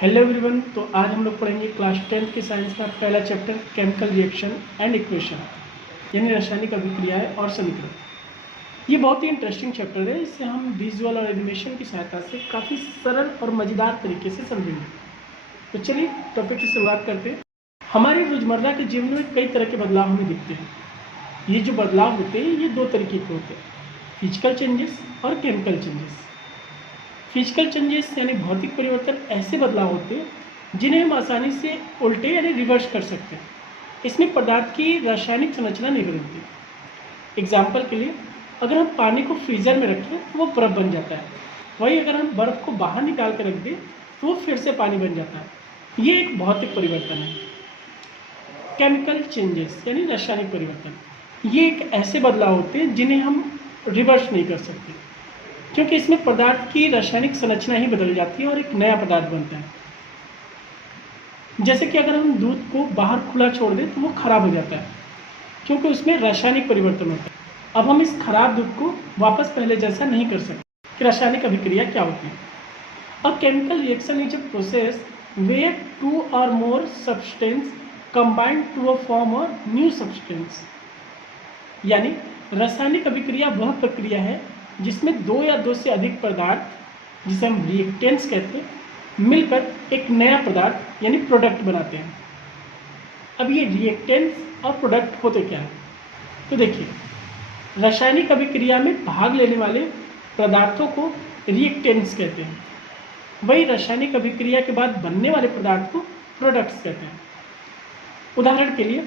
Hello everyone. तो आज हम लोग पढ़ेंगे क्लास 10th के साइंस का पहला chapter chemical reaction and equation, यानी रासायनिक अभिक्रियाएं और समीकरण। ये बहुत ही इंटरेस्टिंग चैप्टर है। इसे हम विजुअल और एनिमेशन की सहायता से काफ़ी सरल और मज़ेदार तरीके से समझेंगे। तो चलिए टॉपिक की शुरुआत करते हैं। हमारे रोज़मर्रा के जीवन में कई तरह के बदलाव हमें दिखते हैं। ये जो बदलाव होते हैं ये दो तरीके के होते हैं, फिजिकल चेंजेस और केमिकल चेंजेस। फिजिकल चेंजेस यानी भौतिक परिवर्तन ऐसे बदलाव होते हैं जिन्हें हम आसानी से उल्टे यानी रिवर्स कर सकते हैं। इसमें पदार्थ की रासायनिक संरचना नहीं बदलती। एग्जाम्पल के लिए अगर हम पानी को फ्रीज़र में रखें तो वो बर्फ़ बन जाता है। वहीं अगर हम बर्फ़ को बाहर निकाल कर रख दें तो वो फिर से पानी बन जाता है। ये एक भौतिक परिवर्तन है। केमिकल चेंजेस यानी रासायनिक परिवर्तन, ये एक ऐसे बदलाव होते हैं जिन्हें हम रिवर्स नहीं कर सकते, क्योंकि इसमें पदार्थ की रासायनिक संरचना ही बदल जाती है और एक नया पदार्थ बनता है। जैसे कि अगर हम दूध को बाहर खुला छोड़ दें तो वो खराब हो जाता है, क्योंकि उसमें रासायनिक परिवर्तन होता है। अब हम इस खराब दूध को वापस पहले जैसा नहीं कर सकते। कि रासायनिक अभिक्रिया क्या होती है? A chemical reaction is a process where two और more substances combined to a form a new substance. यानी रासायनिक अभिक्रिया वह प्रक्रिया है जिसमें दो या दो से अधिक पदार्थ, जिसे हम रिएक्टेंट्स कहते हैं, मिलकर एक नया पदार्थ यानी प्रोडक्ट बनाते हैं। अब ये रिएक्टेंट्स और प्रोडक्ट होते क्या हैं? तो देखिए, रासायनिक अभिक्रिया में भाग लेने वाले पदार्थों को रिएक्टेंट्स कहते हैं। वही रासायनिक अभिक्रिया के बाद बनने वाले पदार्थ को प्रोडक्ट्स कहते हैं। उदाहरण के लिए,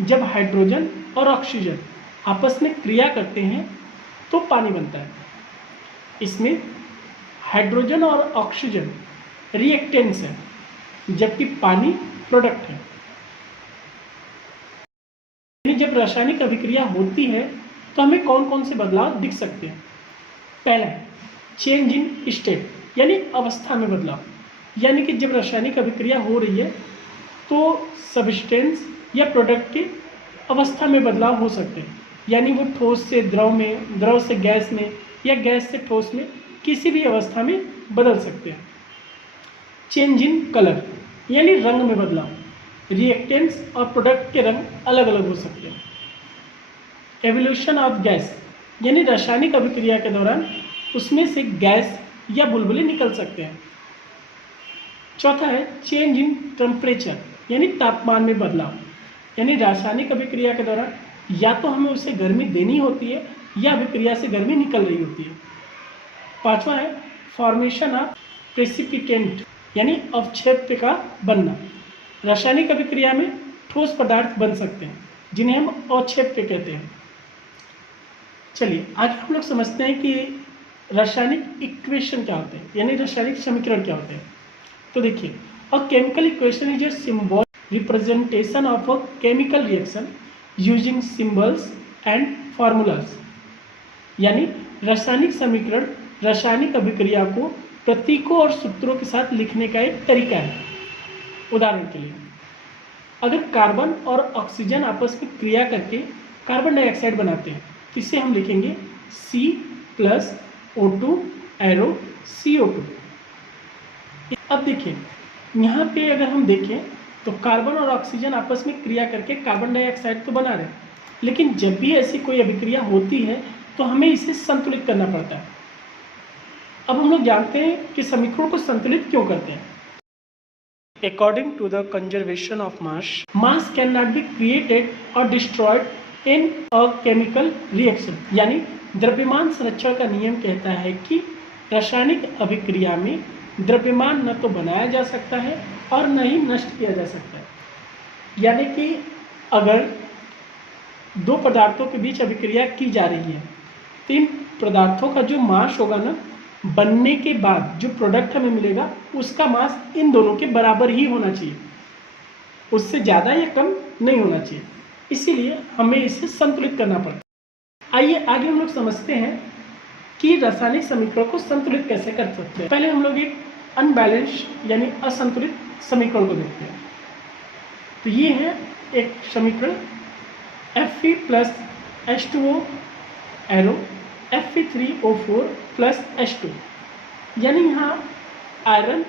जब हाइड्रोजन और ऑक्सीजन आपस में क्रिया करते हैं तो पानी बनता है। इसमें हाइड्रोजन और ऑक्सीजन रिएक्टेंट्स हैं, जबकि पानी प्रोडक्ट है। यानी जब रासायनिक अभिक्रिया होती है तो हमें कौन कौन से बदलाव दिख सकते हैं? पहला है चेंज इन स्टेट, यानी अवस्था में बदलाव। यानी कि जब रासायनिक अभिक्रिया हो रही है तो सब्सटेंस या प्रोडक्ट की अवस्था में बदलाव हो सकते हैं। यानी वो ठोस से द्रव में, द्रव से गैस में, या गैस से ठोस में, किसी भी अवस्था में बदल सकते हैं। चेंज इन कलर, यानी रंग में बदलाव। रिएक्टेंट्स और प्रोडक्ट के रंग अलग अलग हो सकते हैं। एवोल्यूशन ऑफ गैस, यानी रासायनिक अभिक्रिया के दौरान उसमें से गैस या बुलबुले निकल सकते हैं। चौथा है चेंज इन टेम्परेचर, यानी तापमान में बदलाव। यानी रासायनिक अभिक्रिया के दौरान या तो हमें उसे गर्मी देनी होती है या अभिक्रिया से गर्मी निकल रही होती है। पांचवा है फॉर्मेशन ऑफ प्रेसिपिटेंट, यानी अवक्षेप्य का बनना। रासायनिक अभिक्रिया में ठोस पदार्थ बन सकते हैं जिन्हें हम अवक्षेप्य कहते हैं। चलिए आज हम लोग समझते हैं कि रासायनिक इक्वेशन क्या होते हैं, यानी रासायनिक समीकरण क्या होते हैं। तो देखिए, a chemical equation is a symbol representation of a chemical reaction using symbols and formulas. यानी रासायनिक समीकरण रासायनिक अभिक्रिया को प्रतीकों और सूत्रों के साथ लिखने का एक तरीका है। उदाहरण के लिए, अगर कार्बन और ऑक्सीजन आपस में क्रिया करके कार्बन डाइऑक्साइड बनाते हैं तो इसे हम लिखेंगे C+O2 एरो CO2। अब देखिए, यहाँ पे अगर हम देखें तो कार्बन और ऑक्सीजन आपस में क्रिया करके कार्बन डाइऑक्साइड तो बना रहे हैं, लेकिन जब भी ऐसी कोई अभिक्रिया होती है तो हमें इसे संतुलित करना पड़ता है। अब हम लोग जानते हैं कि समीकरणों को संतुलित क्यों करते हैं। According to the conservation of mass cannot be created or destroyed in a chemical reaction। यानी द्रव्यमान संरक्षण का नियम कहता है कि रासायनिक अभिक्रिया में द्रव्यमान न तो बनाया जा सकता है और न ही नष्ट किया जा सकता है। यानी कि अगर दो पदार्थों के बीच अभिक्रिया की जा रही है तो इन पदार्थों का जो मास होगा ना, बनने के बाद जो प्रोडक्ट हमें मिलेगा उसका मास इन दोनों के बराबर ही होना चाहिए, उससे ज़्यादा या कम नहीं होना चाहिए। इसीलिए हमें इसे संतुलित करना पड़ता है। आइए आगे हम लोग समझते हैं कि रासायनिक समीकरण को संतुलित कैसे कर सकते हैं। पहले हम लोग एक अनबैलेंस यानी असंतुलित समीकरण को देखते हैं। तो ये है एक समीकरण Fe + H2O arrow Fe3O4 + H2। यानी यहाँ आयरन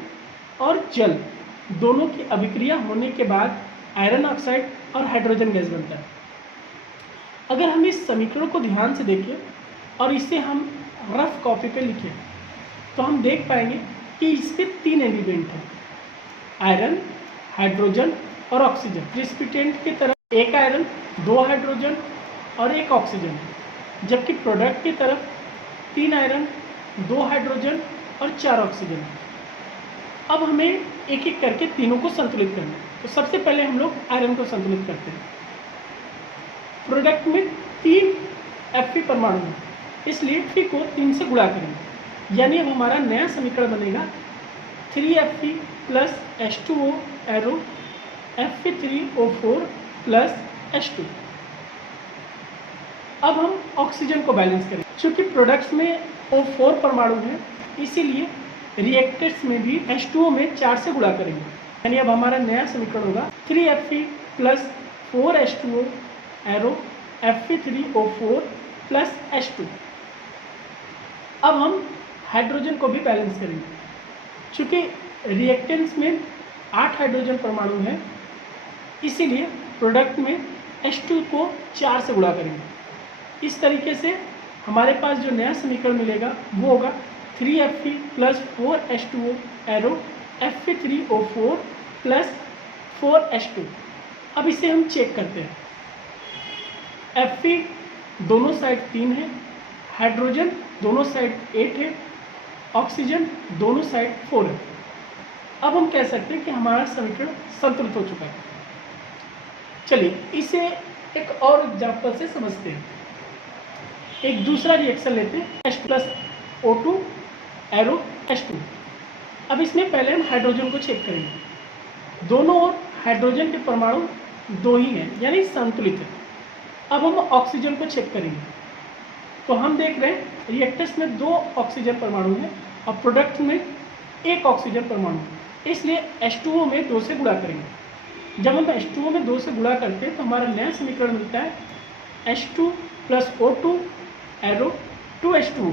और जल दोनों की अभिक्रिया होने के बाद आयरन ऑक्साइड और हाइड्रोजन गैस बनता है। अगर हम इस समीकरण को ध्यान से देखें और इसे हम रफ कॉपी पे लिखें तो हम देख पाएंगे कि इसके 3 एलिमेंट हैं, आयरन, हाइड्रोजन और ऑक्सीजन। प्रेसिपिटेंट की तरफ एक आयरन, 2 हाइड्रोजन और 1 ऑक्सीजन, जबकि प्रोडक्ट की तरफ 3 आयरन, 2 हाइड्रोजन और 4 ऑक्सीजन। अब हमें एक एक करके तीनों को संतुलित करना है। तो सबसे पहले हम लोग आयरन को संतुलित करते हैं। प्रोडक्ट में 3 Fe परमाणु हैं, इसलिए Fe को 3 से गुणा करेंगे, यानी अब हमारा नया समीकरण बनेगा 3Fe plus H2O arrow Fe3O4 plus H2। अब हम ऑक्सीजन को बैलेंस करें। चूँकि प्रोडक्ट्स में O4 परमाणु है, इसीलिए रिएक्टर्स में भी H2O में 4 से गुणा करेंगे, यानी अब हमारा नया समीकरण होगा 3Fe plus 4H2O arrow Fe3O4 plus H2। अब हम हाइड्रोजन को भी बैलेंस करेंगे। चूँकि रिएक्टेंट्स में 8 हाइड्रोजन परमाणु हैं, इसीलिए प्रोडक्ट में H2 को 4 से गुणा करेंगे। इस तरीके से हमारे पास जो नया समीकरण मिलेगा वो होगा 3Fe plus 4H2O arrow Fe3O4 plus 4H2। अब इसे हम चेक करते हैं। Fe दोनों साइड 3 है, हाइड्रोजन दोनों साइड 8 है, ऑक्सीजन दोनों साइड 4 है। अब हम कह सकते हैं कि हमारा समीकरण संतुलित हो चुका है। चलिए इसे एक और एग्जाम्पल से समझते हैं। एक दूसरा रिएक्शन लेते हैं, H plus O2 arrow H2। अब इसमें पहले हम हाइड्रोजन को चेक करेंगे। दोनों ओर हाइड्रोजन के परमाणु 2 ही हैं, यानी संतुलित है। अब हम ऑक्सीजन को चेक करेंगे तो हम देख रहे हैं रिएक्टर्स में 2 ऑक्सीजन परमाणु हैं और प्रोडक्ट में 1 ऑक्सीजन परमाणु है, इसलिए H2O में 2 से गुणा करेंगे। जब हम H2O में 2 से गुणा करते हैं तो हमारा नया समीकरण मिलता है H2 plus O2 arrow 2H2O।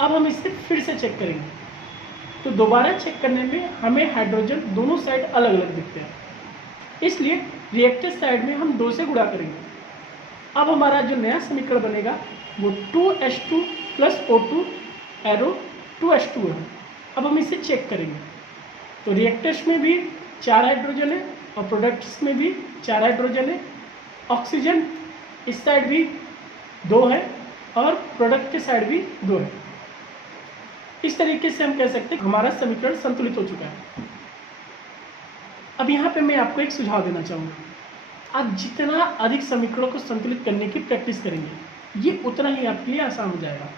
अब हम इसे फिर से चेक करेंगे तो दोबारा चेक करने में हमें हाइड्रोजन दोनों साइड अलग अलग दिखते हैं, इसलिए रिएक्टर साइड में हम 2 से गुणा करेंगे। अब हमारा जो नया समीकरण बनेगा वो 2H2 plus O2 arrow 2H2 है। अब हम इसे चेक करेंगे तो रिएक्टर्स में भी 4 हाइड्रोजन है और प्रोडक्ट्स में भी 4 हाइड्रोजन है। ऑक्सीजन इस साइड भी 2 है और प्रोडक्ट के साइड भी 2 है। इस तरीके से हम कह सकते हैं हमारा समीकरण संतुलित हो चुका है। अब यहाँ पे मैं आपको एक सुझाव देना चाहूँगा। आप जितना अधिक समीकरणों को संतुलित करने की प्रैक्टिस करेंगे ये उतना ही आपके लिए आसान हो जाएगा,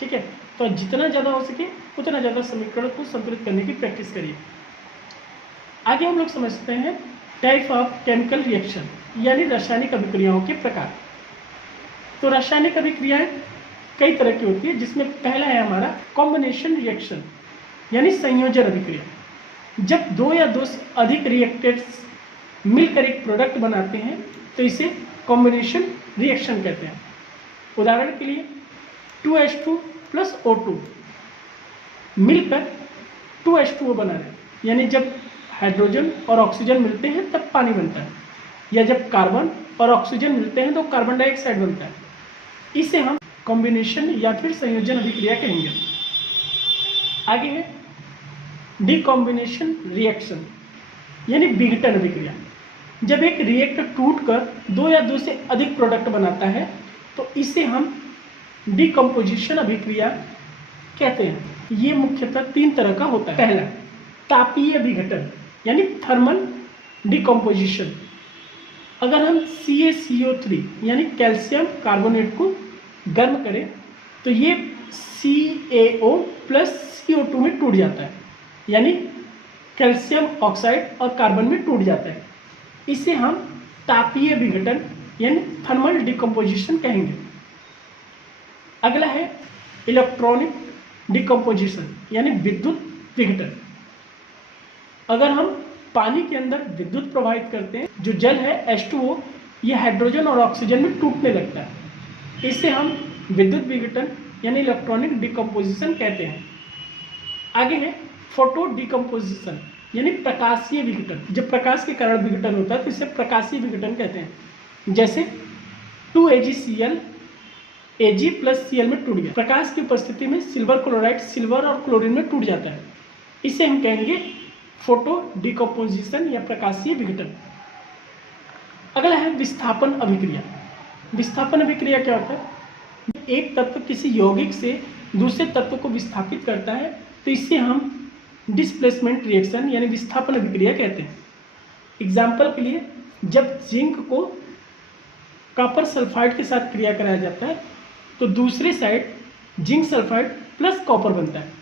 ठीक है। तो जितना ज़्यादा हो सके उतना ज़्यादा समीकरण को संतुलित करने की प्रैक्टिस करिए। आगे हम लोग समझते हैं टाइप ऑफ केमिकल रिएक्शन, यानी रासायनिक अभिक्रियाओं के प्रकार। तो रासायनिक अभिक्रियाएं कई तरह की होती है, जिसमें पहला है हमारा कॉम्बिनेशन रिएक्शन, यानी संयोजन अभिक्रिया। जब 2 या 2 से अधिक रिएक्टेंट्स मिलकर एक प्रोडक्ट बनाते हैं तो इसे कॉम्बिनेशन रिएक्शन कहते हैं। उदाहरण के लिए 2H2 प्लस O2 मिलकर 2H2O बना रहे हैं, यानी जब हाइड्रोजन और ऑक्सीजन मिलते हैं तब पानी बनता है, या जब कार्बन और ऑक्सीजन मिलते हैं तो कार्बन डाइऑक्साइड बनता है। इसे हम कॉम्बिनेशन या फिर संयोजन अभिक्रिया कहेंगे। आगे है डीकॉम्बिनेशन रिएक्शन, यानी विघटन अभिक्रिया। जब एक रिएक्टर टूटकर 2 या 2 से अधिक प्रोडक्ट बनाता है तो इसे हम डीकम्पोजिशन अभिक्रिया कहते हैं। ये मुख्यतः 3 तरह का होता है। पहला तापीय विघटन, यानी थर्मल डीकम्पोजिशन। अगर हम CaCO3 यानी कैल्शियम कार्बोनेट को गर्म करें तो ये CaO प्लस CO2 में टूट जाता है, यानी कैल्शियम ऑक्साइड और कार्बन में टूट जाता है। इसे हम तापीय विघटन यानी थर्मल डिकम्पोजिशन कहेंगे। अगला है इलेक्ट्रॉनिक डिकम्पोजिशन, यानी विद्युत विघटन। अगर हम पानी के अंदर विद्युत प्रवाहित करते हैं, जो जल है H2O ये हाइड्रोजन और ऑक्सीजन में टूटने लगता है। इसे हम विद्युत विघटन यानी इलेक्ट्रॉनिक डिकम्पोजिशन कहते हैं। आगे है फोटो डिकम्पोजिशन यानी प्रकाशीय विघटन। जब प्रकाश के कारण विघटन होता है तो इसे प्रकाशीय विघटन कहते हैं। जैसे 2AgCl Ag प्लस Cl में टूट गया। प्रकाश की उपस्थिति में सिल्वर क्लोराइड सिल्वर और क्लोरीन में टूट जाता है। इसे हम कहेंगे फोटो डिकम्पोजिशन या प्रकाशीय विघटन। अगला है विस्थापन अभिक्रिया। विस्थापन अभिक्रिया क्या होता है? एक तत्व किसी यौगिक से दूसरे तत्व को विस्थापित करता है तो इसे हम डिस्प्लेसमेंट रिएक्शन यानी विस्थापन अभिक्रिया कहते हैं। एग्जाम्पल के लिए जब जिंक को कॉपर सल्फाइड के साथ क्रिया कराया जाता है तो दूसरी side zinc sulphide plus copper बनता है।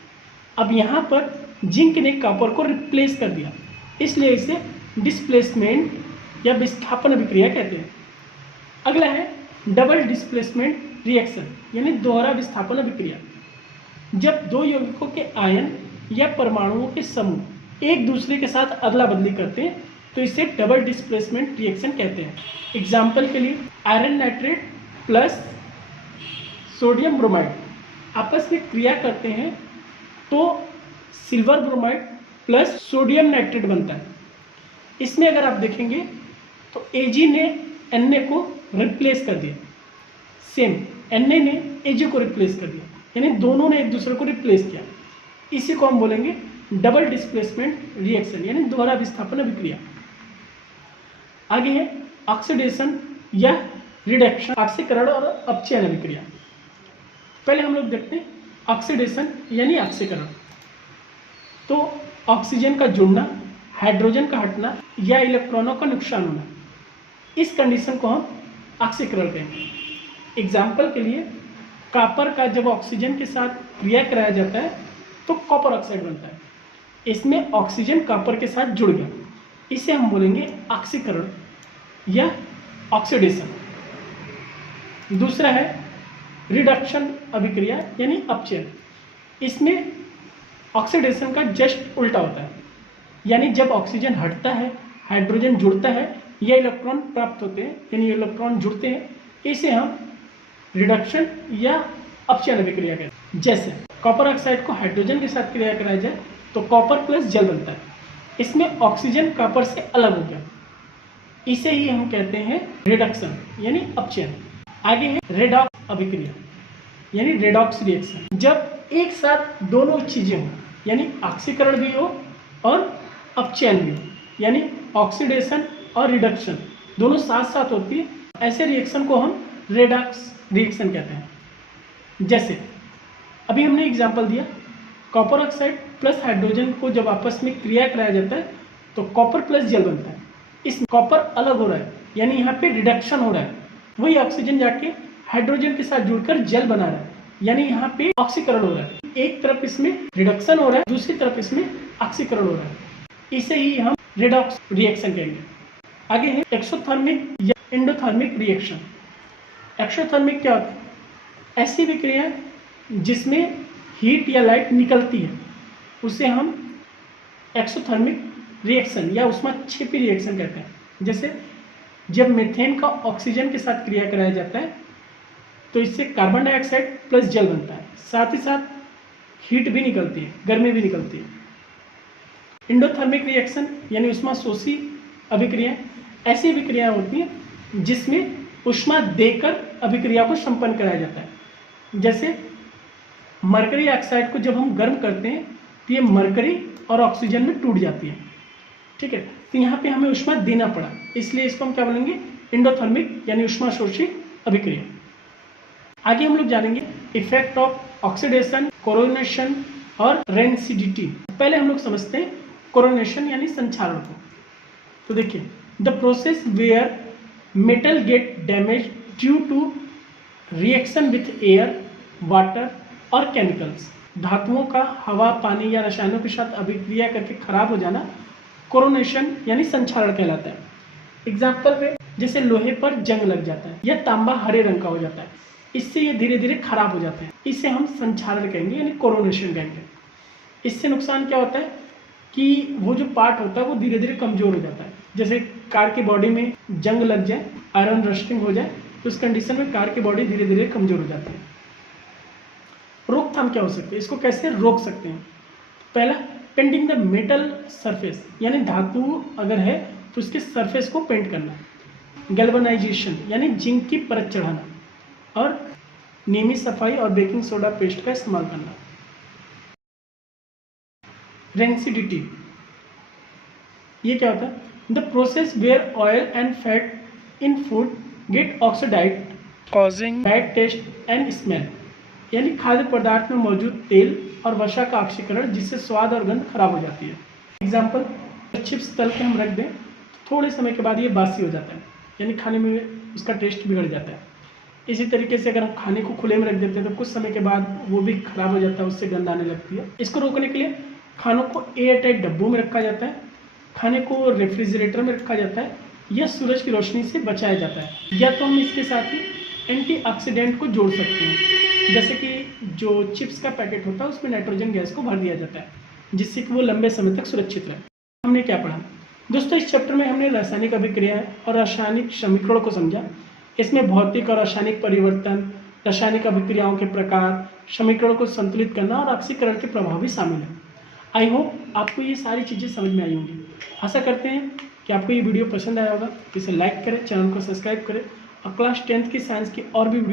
अब यहाँ पर जिंक ने कॉपर को रिप्लेस कर दिया, इसलिए इसे डिस्प्लेसमेंट या विस्थापन अभिक्रिया कहते हैं। अगला है डबल डिस्प्लेसमेंट रिएक्शन यानी दोहरा विस्थापन अभिक्रिया। जब दो यौगिकों के आयन या परमाणुओं के समूह एक दूसरे के साथ अदला बदली करते हैं तो इसे डबल डिस्प्लेसमेंट रिएक्शन कहते हैं। एग्जाम्पल के लिए iron nitrate plus sodium bromide आपस में क्रिया करते हैं तो silver bromide plus sodium nitrate बनता है। इसमें अगर आप देखेंगे तो Ag ने Na को रिप्लेस कर दिया, सेम Na ने Ag को रिप्लेस कर दिया, यानी दोनों ने एक दूसरे को रिप्लेस किया। इसी को हम बोलेंगे डबल डिस्प्लेसमेंट रिएक्शन यानी दोहरा विस्थापन अभिक्रिया। आगे है ऑक्सीडेशन या रिडक्शन, ऑक्सीकरण और अपचयन अभिक्रिया। पहले हम लोग देखते हैं ऑक्सीडेशन यानी ऑक्सीकरण। तो ऑक्सीजन का जुड़ना, हाइड्रोजन का हटना या इलेक्ट्रॉनों का नुकसान होना, इस कंडीशन को हम ऑक्सीकरण कहेंगे। एग्जाम्पल के लिए कॉपर का जब ऑक्सीजन के साथ क्रिया कराया जाता है तो कॉपर ऑक्साइड बनता है। इसमें ऑक्सीजन कॉपर के साथ जुड़ गया, इसे हम बोलेंगे ऑक्सीकरण या ऑक्सीडेशन। दूसरा है रिडक्शन अभिक्रिया यानी अपचयन। इसमें ऑक्सीडेशन का जस्ट उल्टा होता है, यानी जब ऑक्सीजन हटता है, हाइड्रोजन जुड़ता है या इलेक्ट्रॉन प्राप्त होते हैं यानी इलेक्ट्रॉन जुड़ते हैं, इसे हम रिडक्शन या अपचयन अभिक्रिया कहते हैं। जैसे कॉपर ऑक्साइड को हाइड्रोजन के साथ क्रिया कराया जाए तो कॉपर प्लस जल बनता है। इसमें ऑक्सीजन कॉपर से अलग हो गया, इसे ही हम कहते हैं रिडक्शन यानी अपचयन। आगे है रेडॉक्स अभिक्रिया यानी रेडॉक्स रिएक्शन। जब एक साथ दोनों चीजें हो यानी ऑक्सीकरण भी हो और अपचयन भी हो, यानी ऑक्सीडेशन और रिडक्शन दोनों साथ साथ होती है, ऐसे रिएक्शन को हम रेडॉक्स रिएक्शन कहते हैं। जैसे अभी हमने एग्जाम्पल दिया, कॉपर ऑक्साइड प्लस हाइड्रोजन को जब आपस में क्रिया कराया जाता है तो कॉपर प्लस जल बनता है। इस कॉपर अलग हो रहा है यानी यहाँ पे रिडक्शन हो रहा है, वही ऑक्सीजन जाके हाइड्रोजन के साथ जुड़कर जल बना रहा है, यानी यहाँ पे ऑक्सीकरण हो रहा है। एक तरफ इसमें रिडक्शन हो रहा है, दूसरी तरफ इसमें ऑक्सीकरण हो रहा है, इसे ही हम रेडॉक्स रिएक्शन कहेंगे। आगे है एक्सोथर्मिक या एंडोथर्मिक रिएक्शन। एक्सोथर्मिक क्या होता है? ऐसी विक्रिया जिसमें हीट या लाइट निकलती है उसे हम एक्सोथर्मिक रिएक्शन या ऊष्माक्षेपी रिएक्शन कहते हैं। जैसे जब मीथेन का ऑक्सीजन के साथ क्रिया कराया जाता है तो इससे कार्बन डाइऑक्साइड प्लस जल बनता है, साथ ही साथ हीट भी निकलती है, गर्मी भी निकलती है। एंडोथर्मिक रिएक्शन यानी ऊष्माशोषी अभिक्रिया, ऐसी अभिक्रिया होती हैं जिसमें ऊष्मा देकर अभिक्रिया को संपन्न कराया जाता है। जैसे मरकरी ऑक्साइड को जब हम गर्म करते हैं तो ये मरकरी और ऑक्सीजन में टूट जाती है, ठीक है। तो यहाँ पे हमें ऊष्मा देना पड़ा, इसलिए इसको हम क्या बोलेंगे? एंडोथर्मिक यानी ऊष्माशोषी अभिक्रिया। आगे हम लोग जानेंगे इफेक्ट ऑफ ऑक्सीडेशन, कोरोनेशन और रेंसिडिटी। पहले हम लोग समझते हैं कोरोनेशन यानी संक्षारण को। तो देखिए, the process where metal get damage due to reaction with air, water और केमिकल्स। धातुओं का हवा, पानी या रसायनों के साथ अभिक्रिया करके खराब हो जाना कोरोनेशन यानी संक्षारण कहलाता है। एग्जाम्पल पे जैसे लोहे पर जंग लग जाता है या तांबा हरे रंग का हो जाता है, इससे ये धीरे धीरे खराब हो जाते हैं, इसे हम संक्षारण कहेंगे यानी कोरोनेशन कहेंगे। इससे नुकसान क्या होता है कि वो जो पार्ट होता है वो धीरे धीरे कमजोर हो जाता है। जैसे कार की बॉडी में जंग लग जाए, आयरन रस्टिंग हो जाए, तो उस कंडीशन में कार की बॉडी धीरे धीरे कमजोर हो जाती है। रोकथाम क्या हो सकती है, इसको कैसे रोक सकते हैं? पहला, पेंटिंग द मेटल सरफेस, यानी धातु अगर है तो उसके सरफेस को पेंट करना। गैल्वेनाइजेशन यानी जिंक की परत चढ़ाना, और नियमित सफाई और बेकिंग सोडा पेस्ट का इस्तेमाल करना। रेंसिडिटी, ये क्या होता है? The process where oil and fat in food get oxidized causing bad taste and smell, यानी खाद्य पदार्थ में मौजूद तेल और वसा का ऑक्सीकरण जिससे स्वाद और गंध खराब हो जाती है। एग्जाम्पल, चिप्स तल के हम रख दें थोड़े समय के बाद ये बासी हो जाता है, यानी खाने में उसका टेस्ट बिगड़ जाता है। इसी तरीके से अगर हम खाने को खुले में रख देते हैं तो कुछ समय के बाद वो भी खराब हो जाता है, उससे गंध आने लगती है। इसको रोकने के लिए खानों को एयर टाइट डब्बों में रखा जाता है, खाने को रेफ्रिजरेटर में रखा जाता है, या सूरज की रोशनी से बचाया जाता है, या तो हम इसके साथ ही एंटीऑक्सीडेंट को जोड़ सकते हैं। जैसे कि जो चिप्स का पैकेट होता है उसमें नाइट्रोजन गैस को भर दिया जाता है जिससे कि वो लंबे समय तक सुरक्षित रहे। हमने क्या पढ़ा दोस्तों? इस चैप्टर में हमने रासायनिक अभिक्रियाएं और रासायनिक समीकरणों को समझा। इसमें भौतिक और रासायनिक परिवर्तन, रासायनिक अभिक्रियाओं के प्रकार, समीकरणों को संतुलित करना और ऑक्सीकरण के प्रभाव भी शामिल है। आई होप आपको ये सारी चीज़ें समझ में आई होंगी। आशा करते हैं कि आपको ये वीडियो पसंद आया होगा। इसे लाइक करें, चैनल को सब्सक्राइब करें और क्लास 10th की साइंस की और भी वीडियो